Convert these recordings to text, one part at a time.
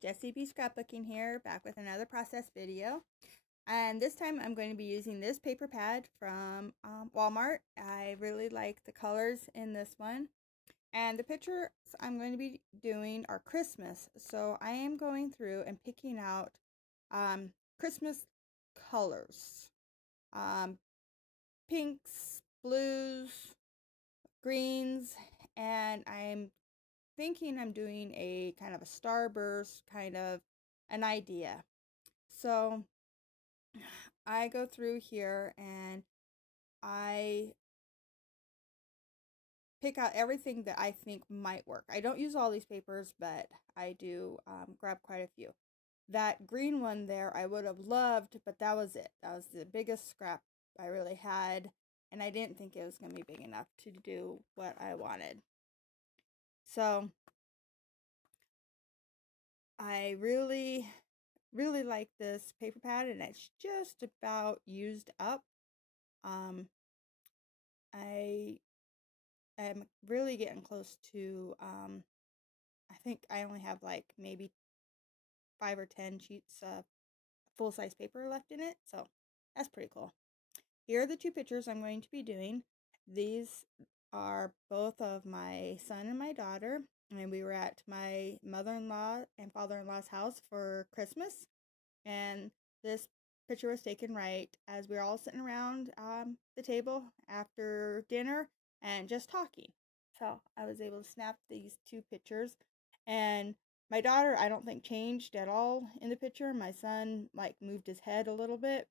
Jessie B Scrapbooking here, back with another process video. And this time I'm going to be using this paper pad from Walmart. I really like the colors in this one. And the pictures I'm going to be doing are Christmas. So I am going through and picking out Christmas colors. Pinks, blues, greens, and I'm thinking I'm doing a kind of a starburst, kind of an idea. So I go through here and I pick out everything that I think might work. I don't use all these papers, but I do grab quite a few. That green one there I would have loved, but that was it. That was the biggest scrap I really had, and I didn't think it was going to be big enough to do what I wanted. So I really like this paper pad, and it's just about used up. I am really getting close to, I think I only have like maybe 5 or 10 sheets of full-size paper left in it, so that's pretty cool. Here are the two pictures I'm going to be doing. These are both of my son and my daughter, and we were at my mother-in-law and father-in-law's house for Christmas, and this picture was taken right as we were all sitting around the table after dinner and just talking. So I was able to snap these two pictures, and my daughter I don't think changed at all in the picture. My son like moved his head a little bit,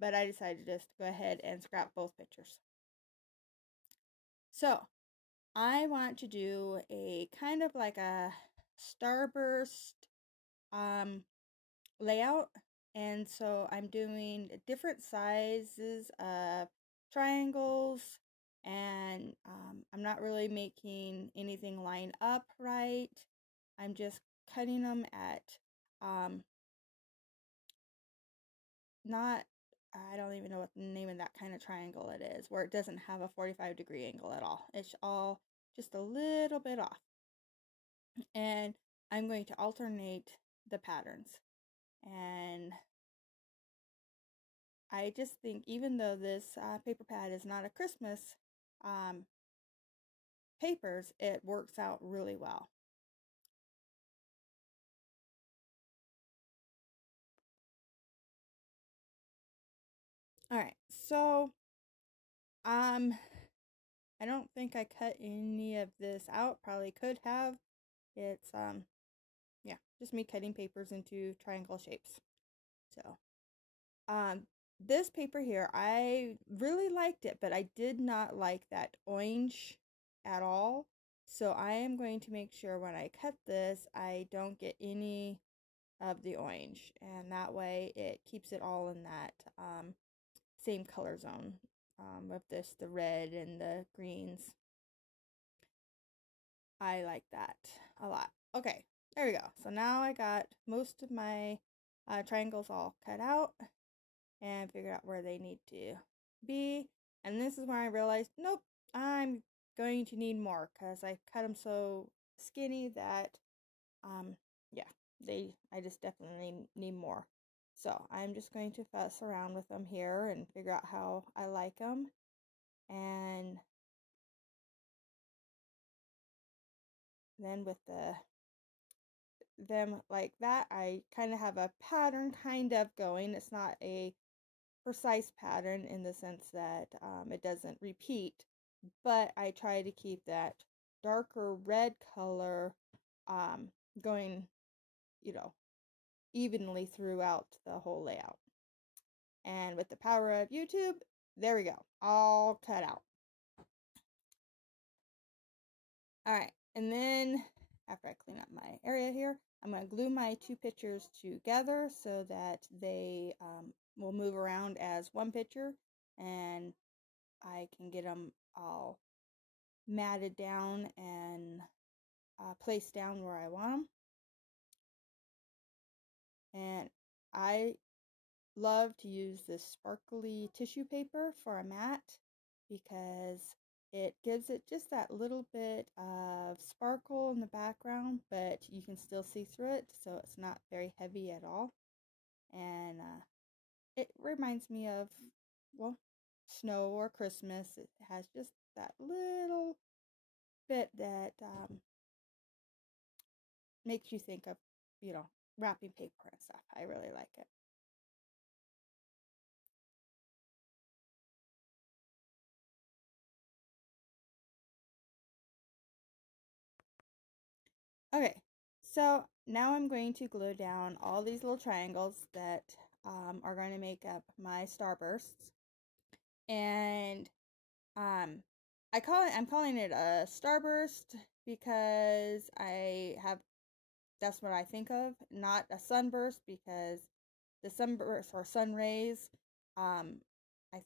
but I decided just to go ahead and scrap both pictures. So I want to do a kind of like a starburst layout, and so I'm doing different sizes of triangles, and I'm not really making anything line up right. I'm just cutting them at I don't even know what the name of that kind of triangle it is, where it doesn't have a 45-degree angle at all. It's all just a little bit off. And I'm going to alternate the patterns. And I just think, even though this paper pad is not a Christmas papers, it works out really well. Alright, so I don't think I cut any of this out. Probably could have. It's yeah, just me cutting papers into triangle shapes. So this paper here, I really liked it, but I did not like that orange at all. So I am going to make sure when I cut this, I don't get any of the orange, and that way it keeps it all in that same color zone of this, the red and the greens. I like that a lot. Okay, there we go. So now I got most of my triangles all cut out and figured out where they need to be. And this is where I realized, nope, I'm going to need more, because I cut them so skinny that, yeah, I just definitely need more. So I'm just going to fuss around with them here and figure out how I like them. And then with them like that, I kind of have a pattern kind of going. It's not a precise pattern in the sense that it doesn't repeat, but I try to keep that darker red color going, you know, evenly throughout the whole layout. And with the power of YouTube, there we go, all cut out. Alright, and then after I clean up my area here, I'm going to glue my two pictures together so that they will move around as one picture, and I can get them all matted down and placed down where I want them. And I love to use this sparkly tissue paper for a mat, because it gives it just that little bit of sparkle in the background, but you can still see through it, so it's not very heavy at all. And it reminds me of, well, snow or Christmas. It has just that little bit that makes you think of, wrapping paper and stuff. I really like it. Okay, so now I'm going to glue down all these little triangles that are going to make up my starbursts. And um, I'm calling it a starburst because that's what I think of, not a sunburst, because the sunburst or sun rays, I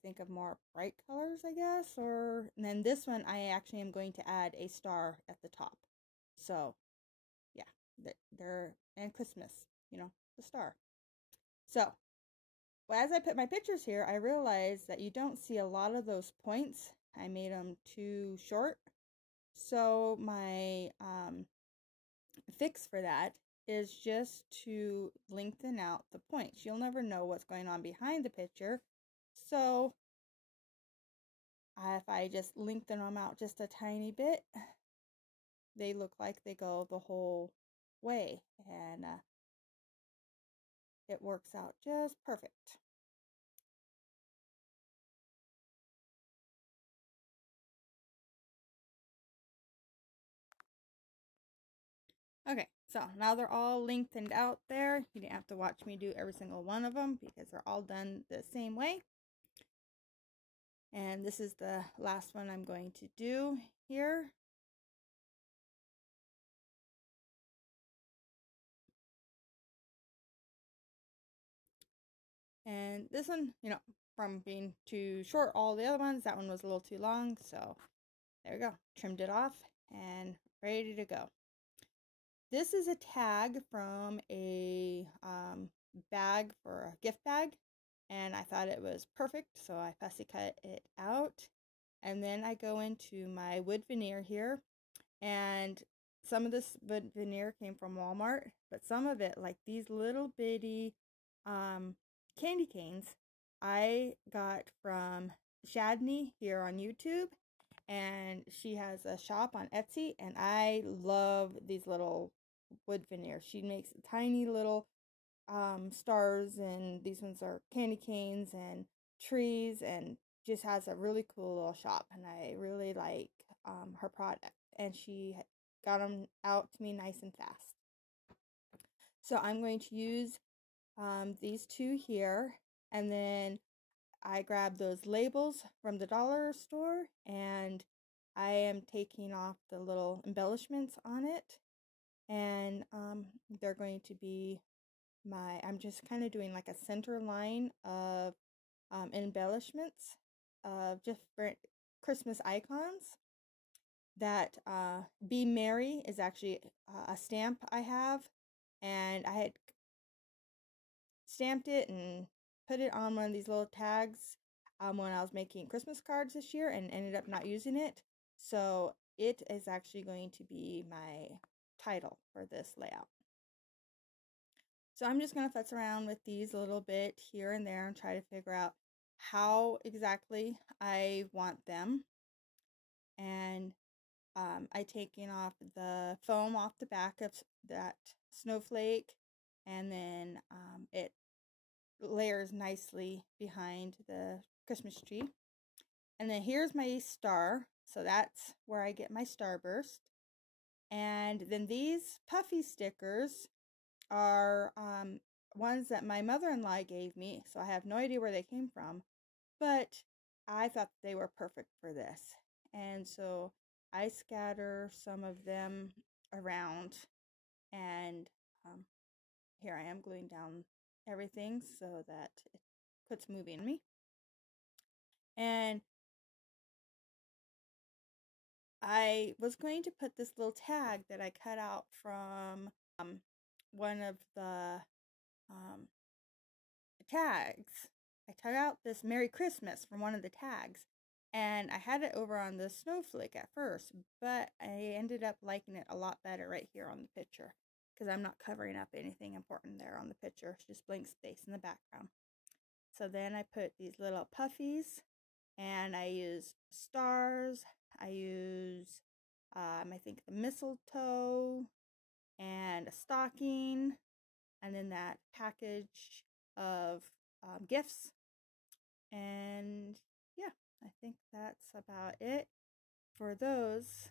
think of more bright colors, I guess. And then this one, I actually am going to add a star at the top. So yeah, they're, and Christmas, the star. So, well, as I put my pictures here, I realized that you don't see a lot of those points. I made them too short. So my fix for that is just to lengthen out the points. You'll never know what's going on behind the picture. So if I just lengthen them out just a tiny bit, they look like they go the whole way, and it works out just perfect. Okay, so now they're all lengthened out there. You didn't have to watch me do every single one of them because they're all done the same way. And this is the last one I'm going to do here. And this one, from being too short, all the other ones, that one was a little too long. So there we go. Trimmed it off and ready to go. This is a tag from a bag for a gift bag. And I thought it was perfect. So I fussy cut it out. And then I go into my wood veneer here. And some of this wood veneer came from Walmart, but some of it, like these little bitty candy canes, I got from Shadney here on YouTube, and she has a shop on Etsy, and I love these little wood veneer. She makes tiny little stars, and these ones are candy canes and trees, and just has a really cool little shop, and I really like her product, and she got them out to me nice and fast. So I'm going to use these two here, and then I grabbed those labels from the dollar store, and I am taking off the little embellishments on it, and they're going to be I'm just kind of doing like a center line of embellishments of different Christmas icons. That Be Merry is actually a stamp I have, and I had stamped it and put it on one of these little tags when I was making Christmas cards this year, and ended up not using it. So it is actually going to be my title for this layout. So I'm just going to futz around with these a little bit here and there and try to figure out how exactly I want them. And I taken off the foam off the back of that snowflake, and then it layers nicely behind the Christmas tree. And then here's my star, so that's where I get my starburst. And then these puffy stickers are ones that my mother-in-law gave me, so I have no idea where they came from, but I thought they were perfect for this. And so I scatter some of them around, and here I am gluing down everything so that it quits moving me. And I was going to put this little tag that I cut out from one of the tags. I took out this Merry Christmas from one of the tags, And I had it over on the snowflake at first, but I ended up liking it a lot better right here on the picture because I'm not covering up anything important there on the picture. It's just blank space in the background. So then I put these little puffies, and I use stars. I use, I think, the mistletoe and a stocking, and then that package of gifts. And yeah, I think that's about it for those.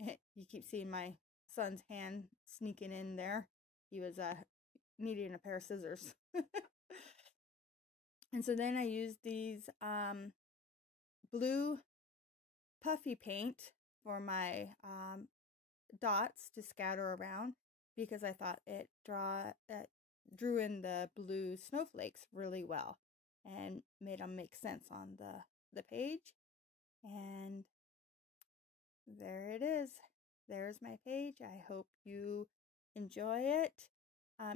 You keep seeing my son's hand sneaking in there. He was needing a pair of scissors. And so then I used these blue puffy paint for my dots to scatter around because I thought it drew in the blue snowflakes really well and made them make sense on the page. And there it is. There's my page. I hope you enjoy it.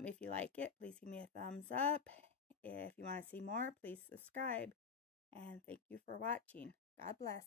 If you like it, please give me a thumbs up. If you want to see more, please subscribe. And thank you for watching. God bless.